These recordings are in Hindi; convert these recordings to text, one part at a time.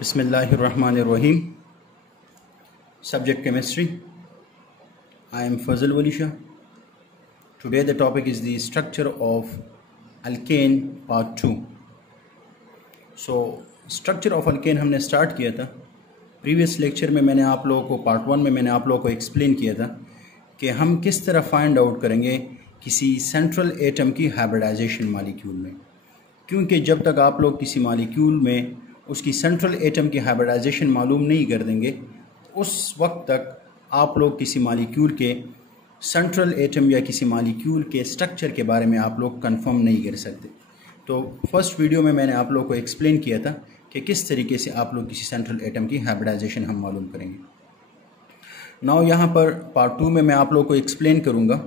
Bismillahirrahmanirrahim. Subject chemistry. I am Fazal Wali Shah. Today the topic is the structure of alkane part 2. So structure of alkane हमने start किया था. Previous lecture में मैंने आप लोगों को part 1 में मैंने आप लोगों को explain किया था कि हम किस तरह find out करेंगे किसी central atom की hybridization molecule में. क्योंकि जब तक आप लोग किसी molecule में उसकी सेंट्रल एटम की हाइब्रिडाइजेशन मालूम नहीं कर देंगे उस वक्त तक आप लोग किसी मॉलिक्यूल के सेंट्रल एटम या किसी मॉलिक्यूल के स्ट्रक्चर के बारे में आप लोग कंफर्म नहीं कर सकते। तो फर्स्ट वीडियो में मैंने आप लोग को एक्सप्लेन किया था कि किस तरीके से आप लोग किसी सेंट्रल एटम की हाइब्रिडाइजेशन हम मालूम करेंगे। नाउ यहाँ पर पार्ट 2 में मैं आप लोग को एक्सप्लेन करूँगा,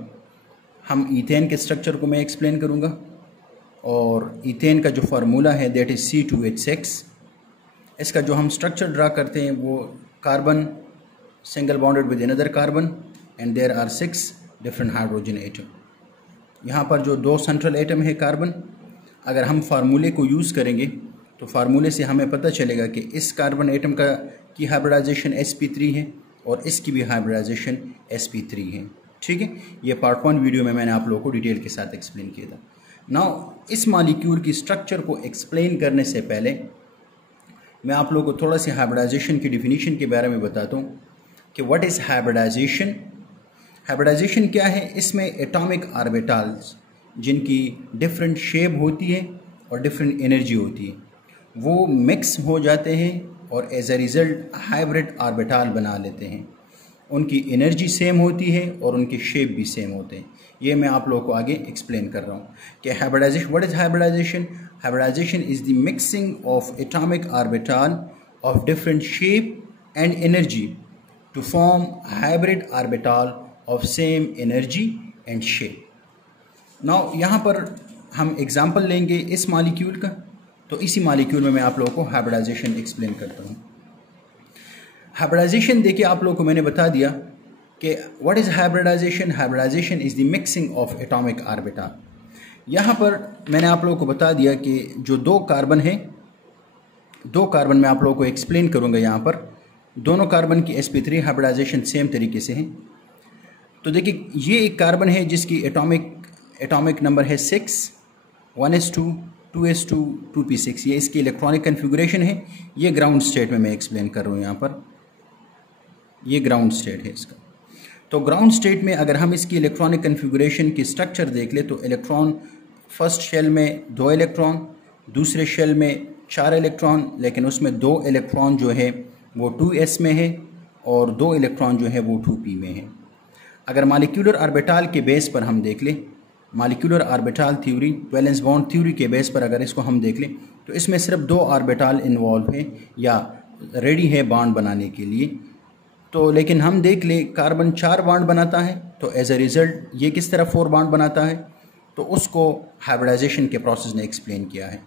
हम ईथेन के स्ट्रक्चर को मैं एक्सप्लेन करूँगा और ईथेन का जो फार्मूला है दैट इज़ C2H6। इसका जो हम स्ट्रक्चर ड्रा करते हैं वो carbon single bonded with another carbon and there are 6 different hydrogen atom. यहाँ पर जो दो सेंट्रल एटम है कार्बन, अगर हम फार्मूले को यूज़ करेंगे तो फार्मूले से हमें पता चलेगा कि इस कार्बन एटम की हाइब्रिडाइजेशन sp3 है और इसकी भी हाइब्रिडाइजेशन sp3 है। ठीक है, ये पार्ट 1 वीडियो में मैंने आप लोगों को डिटेल के साथ एक्सप्लेन किया था। नाउ इस मॉलिक्यूल की स्ट्रक्चर को एक्सप्लेन करने से पहले मैं आप लोगों को थोड़ा सी हाइब्रिडाइजेशन की डिफिनीशन के बारे में बताता हूँ कि व्हाट इज़ हाइब्रिडाइजेशन। हाइब्रिडाइजेशन क्या है? इसमें एटॉमिक ऑर्बिटल्स जिनकी डिफरेंट शेप होती है और डिफरेंट एनर्जी होती है वो मिक्स हो जाते हैं और as a result hybrid orbital बना लेते हैं। उनकी एनर्जी सेम होती है और उनके शेप भी सेम होते हैं। ये मैं आप लोगों को आगे एक्सप्लेन कर रहा हूँ कि hybridization, what is hybridization. Hybridization is the mixing of atomic orbital of different shape and energy to form hybrid orbital of same energy and shape. Now यहाँ पर हम एग्जाम्पल लेंगे इस मॉलिक्यूल का, तो इसी मॉलिक्यूल में मैं आप लोगों को हाइब्रिडाइजेशन एक्सप्लेन करता हूँ। हाइब्रिडाइजेशन देखिए आप लोगों को मैंने बता दिया कि what is hybridization. Hybridization is the mixing of atomic orbital. यहाँ पर मैंने आप लोगों को बता दिया कि जो दो कार्बन है, दो कार्बन मैं आप लोगों को एक्सप्लेन करूँगा। यहाँ पर दोनों कार्बन की sp3 हाइब्रिडाइजेशन सेम तरीके से है। तो देखिए ये एक कार्बन है जिसकी एटॉमिक नंबर है 6, 1s2, 2s2, 2p6। ये इसकी इलेक्ट्रॉनिक कन्फिगरेशन है। ये ग्राउंड स्टेट में मैं एक्सप्लेन कर रहा हूँ। यहाँ पर ये ग्राउंड स्टेट है इसका। तो ग्राउंड स्टेट में अगर हम इसकी इलेक्ट्रॉनिक कन्फिगरेशन की स्ट्रक्चर देख ले तो इलेक्ट्रॉन फर्स्ट शेल में 2 इलेक्ट्रॉन, दूसरे शेल में 4 इलेक्ट्रॉन, लेकिन उसमें 2 इलेक्ट्रॉन जो है वो 2s में है और 2 इलेक्ट्रॉन जो है वो 2p में है। अगर मॉलिक्यूलर ऑर्बिटल के बेस पर हम देख लें, molecular orbital theory, valence bond theory के बेस पर अगर इसको हम देख लें तो इसमें सिर्फ 2 ऑर्बिटल इन्वॉल्व है या रेडी है बॉन्ड बनाने के लिए। तो लेकिन हम देख ले कार्बन 4 बॉन्ड बनाता है, तो एज अ रिज़ल्ट ये किस तरह 4 बॉन्ड बनाता है, तो उसको हाइब्रिडाइजेशन के प्रोसेस ने एक्सप्लेन किया है।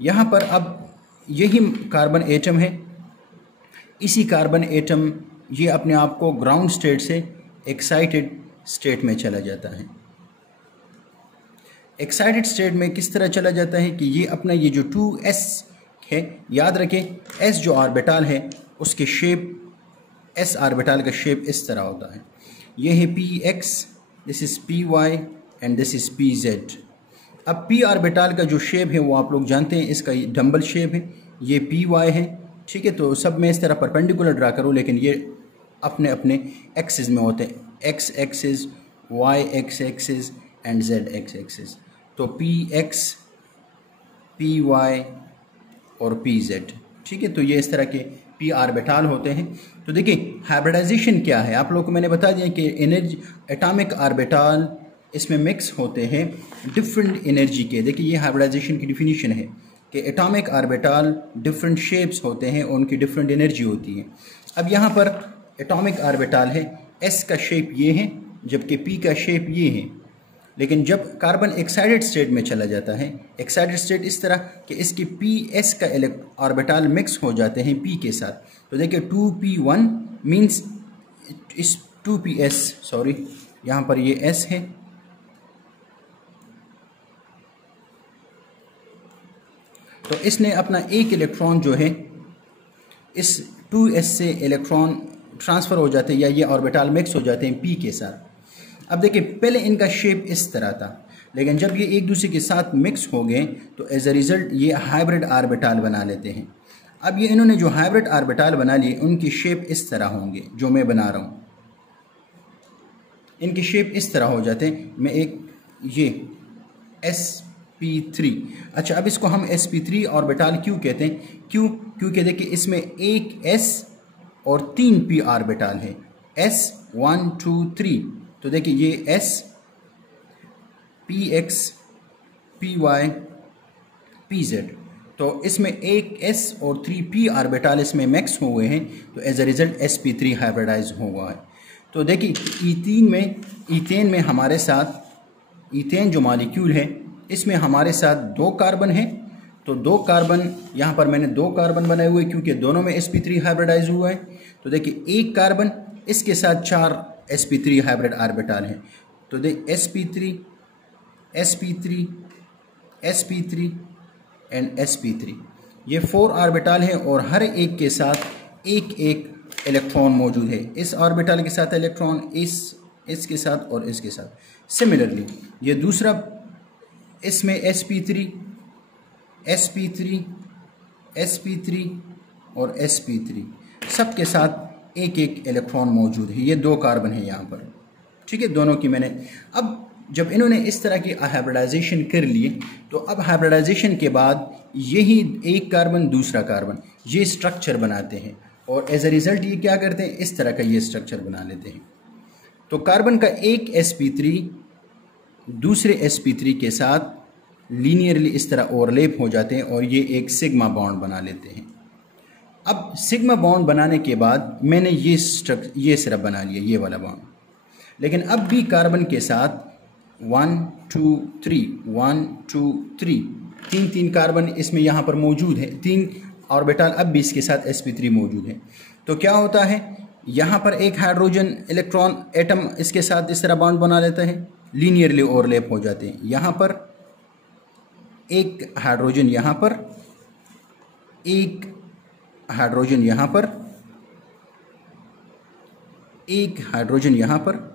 यहाँ पर अब यही कार्बन एटम है, इसी कार्बन एटम ये अपने आप को ग्राउंड स्टेट से एक्साइटेड स्टेट में चला जाता है। एक्साइटेड स्टेट में किस तरह चला जाता है कि ये अपना ये जो 2s है, याद रखें s जो ऑर्बिटल है उसके शेप, s ऑर्बिटल का शेप इस तरह होता है। ये है px, this is py and this is pz। अब p ऑर्बिटल का जो शेप है वो आप लोग जानते हैं, इसका डंबल शेप है, ये py है। ठीक है, तो सब में इस तरह परपेंडिकुलर ड्रा करूँ, लेकिन ये अपने अपने एक्सिस में होते हैं, x axis, y axis and z axis. तो px, py और pz। ठीक है, तो ये इस तरह के p ऑर्बिटल होते हैं। तो देखिए हाइब्रिडाइजेशन क्या है, आप लोगों को मैंने बता दिया कि एनर्जी, एटॉमिक ऑर्बिटल इसमें मिक्स होते हैं डिफरेंट एनर्जी के। देखिए ये हाइब्रिडाइजेशन की डिफिनीशन है कि एटॉमिक ऑर्बिटल डिफरेंट शेप्स होते हैं और उनकी डिफरेंट एनर्जी होती है। अब यहाँ पर एटॉमिक ऑर्बिटल है, s का शेप ये है जबकि p का शेप ये है। लेकिन जब कार्बन एक्साइटेड स्टेट में चला जाता है, एक्साइटेड स्टेट इस तरह कि इसकी ps का ऑर्बिटल मिक्स हो जाते हैं p के साथ। तो देखिए 2p1 मीन्स इस 2ps, सॉरी यहाँ पर ये s है, तो इसने अपना एक इलेक्ट्रॉन जो है इस 2s से इलेक्ट्रॉन ट्रांसफ़र हो जाते हैं या ये ऑर्बिटल मिक्स हो जाते हैं p के साथ। अब देखिए पहले इनका शेप इस तरह था, लेकिन जब ये एक दूसरे के साथ मिक्स हो गए तो एज अ रिज़ल्ट ये हाइब्रिड ऑर्बिटल बना लेते हैं। अब ये इन्होंने जो हाइब्रिड ऑर्बिटल बना लिए उनकी शेप इस तरह होंगे जो मैं बना रहा हूँ, इनकी शेप इस तरह हो जाते हैं। मैं एक ये sp3, अच्छा अब इसको हम sp3 ऑर्बिटल क्यों कहते हैं? क्योंकि देखिए इसमें एक s और 3 p ऑर्बिटल है, s 1 2 3। तो देखिए ये s px py pz, तो इसमें एक s और 3 p ऑर्बिटल इसमें मिक्स हुए हैं, तो as a result sp3 hybridise हुआ है। तो देखिए ईथेन में हमारे साथ ईथेन जो मॉलिक्यूल है इसमें हमारे साथ 2 कार्बन है, तो 2 कार्बन यहाँ पर मैंने 2 कार्बन बनाए हुए क्योंकि दोनों में sp3 हाइब्रिडाइज हुआ है। तो देखिए एक कार्बन इसके साथ 4 sp3 हाइब्रिड ऑर्बिटल हैं, तो देख sp3 sp3 sp3 and sp3, ये 4 ऑर्बिटल हैं और हर एक के साथ एक एक इलेक्ट्रॉन मौजूद है। इस ऑर्बिटल के साथ इलेक्ट्रॉन, इसके साथ और इसके साथ। सिमिलरली ये दूसरा, इसमें sp3 sp3 sp3 और sp3 सब के साथ एक एक इलेक्ट्रॉन मौजूद है। ये 2 कार्बन है यहाँ पर, ठीक है, दोनों की मैंने। अब जब इन्होंने इस तरह की हाइब्रिडाइजेशन कर लिए तो अब हाइब्रिडाइजेशन के बाद यही एक कार्बन दूसरा कार्बन ये स्ट्रक्चर बनाते हैं और एज अ रिज़ल्ट ये क्या करते हैं, इस तरह का ये स्ट्रक्चर बना लेते हैं। तो कार्बन का एक sp3 दूसरे sp3 के साथ लीनियरली इस तरह ओवरलैप हो जाते हैं और ये एक सिग्मा बॉन्ड बना लेते हैं। अब सिग्मा बॉन्ड बनाने के बाद मैंने ये सिर्फ बना लिया ये वाला बॉन्ड, लेकिन अब भी कार्बन के साथ 1 2 3 1 2 3 3 कार्बन इसमें यहाँ पर मौजूद है, 3 ऑर्बिटल अब भी इसके साथ sp3 मौजूद है। तो क्या होता है, यहाँ पर एक हाइड्रोजन इलेक्ट्रॉन एटम इसके साथ इस तरह बॉन्ड बना लेता है, लीनियरली ओवरलैप हो जाते हैं। यहाँ पर एक हाइड्रोजन, यहाँ पर एक हाइड्रोजन, यहाँ पर एक हाइड्रोजन, यहाँ पर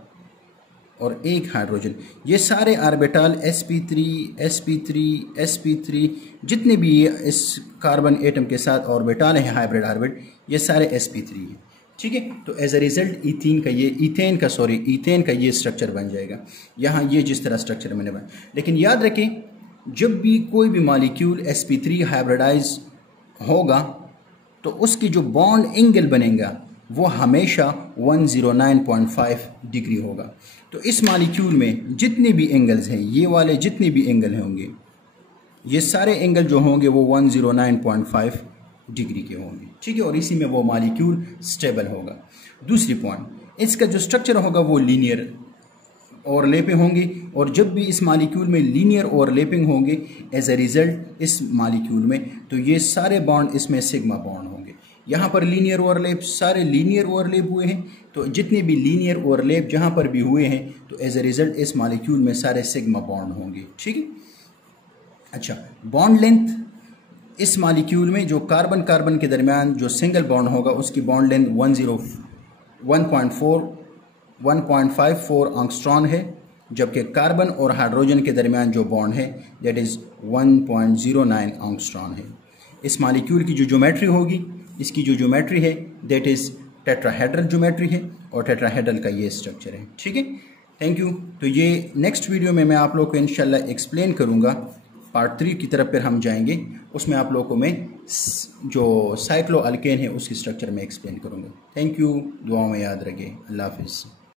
और एक हाइड्रोजन, ये सारे ऑर्बिटल sp3 sp3 sp3 जितने भी इस कार्बन एटम के साथ ऑर्बिटल हैं हाइब्रिड ऑर्बिट, ये सारे sp3 हैं, ठीक है। तो एज अ रिजल्ट ईथेन का ये स्ट्रक्चर बन जाएगा। यहाँ ये जिस तरह स्ट्रक्चर मैंने बनाया, लेकिन याद रखें जब भी कोई भी मॉलिक्यूल sp3 हाइब्रिडाइज होगा तो उसकी जो बॉन्ड एंगल बनेगा वो हमेशा 109.5 डिग्री होगा। तो इस मॉलिक्यूल में जितने भी एंगल्स हैं, ये वाले जितने भी एंगल होंगे, ये सारे एंगल जो होंगे वो 109.5 डिग्री के होंगे, ठीक है, और इसी में वो मॉलिक्यूल स्टेबल होगा। दूसरी पॉइंट, इसका जो स्ट्रक्चर होगा वो लीनियर ओवरलैपिंग होंगी, और जब भी इस मॉलिक्यूल में लीनियर ओवरलैपिंग होंगे एज अ रिजल्ट इस मॉलिक्यूल में, तो ये सारे बॉन्ड इसमें सिग्मा बॉन्ड होंगे। यहाँ पर लीनियर ओवरलैप, सारे लीनियर ओवरलैप हुए हैं, तो जितने भी लीनियर ओवरलैप जहाँ पर भी हुए हैं तो एज अ रिजल्ट इस मॉलिक्यूल में सारे सिग्मा बॉन्ड होंगे, ठीक है। अच्छा, बॉन्ड लेंथ इस मॉलिक्यूल में जो कार्बन कार्बन के दरमियान जो सिंगल बॉन्ड होगा उसकी बॉन्ड लेंथ 1.54 एंगस्ट्रॉन है, जबकि कार्बन और हाइड्रोजन के दरमियान जो बॉन्ड है दैट इज़ 1.09 एंगस्ट्रॉन है। इस मॉलिक्यूल की जो ज्योमेट्री होगी, इसकी जो ज्योमेट्री है दैट इज़ टेट्राहेड्रल ज्योमेट्री है, और टेट्राहेड्रल का ये स्ट्रक्चर है, ठीक है। Thank you. तो ये नेक्स्ट वीडियो में मैं आप लोग को इंशाल्लाह एक्सप्लेन करूँगा। पार्ट 3 की तरफ फिर हम जाएंगे, उसमें आप लोगों को मैं जो साइक्लो अल्केन है उसकी स्ट्रक्चर में एक्सप्लेन करूँगा। थैंक यू, दुआओं में याद रखें। अल्लाह हाफिज़।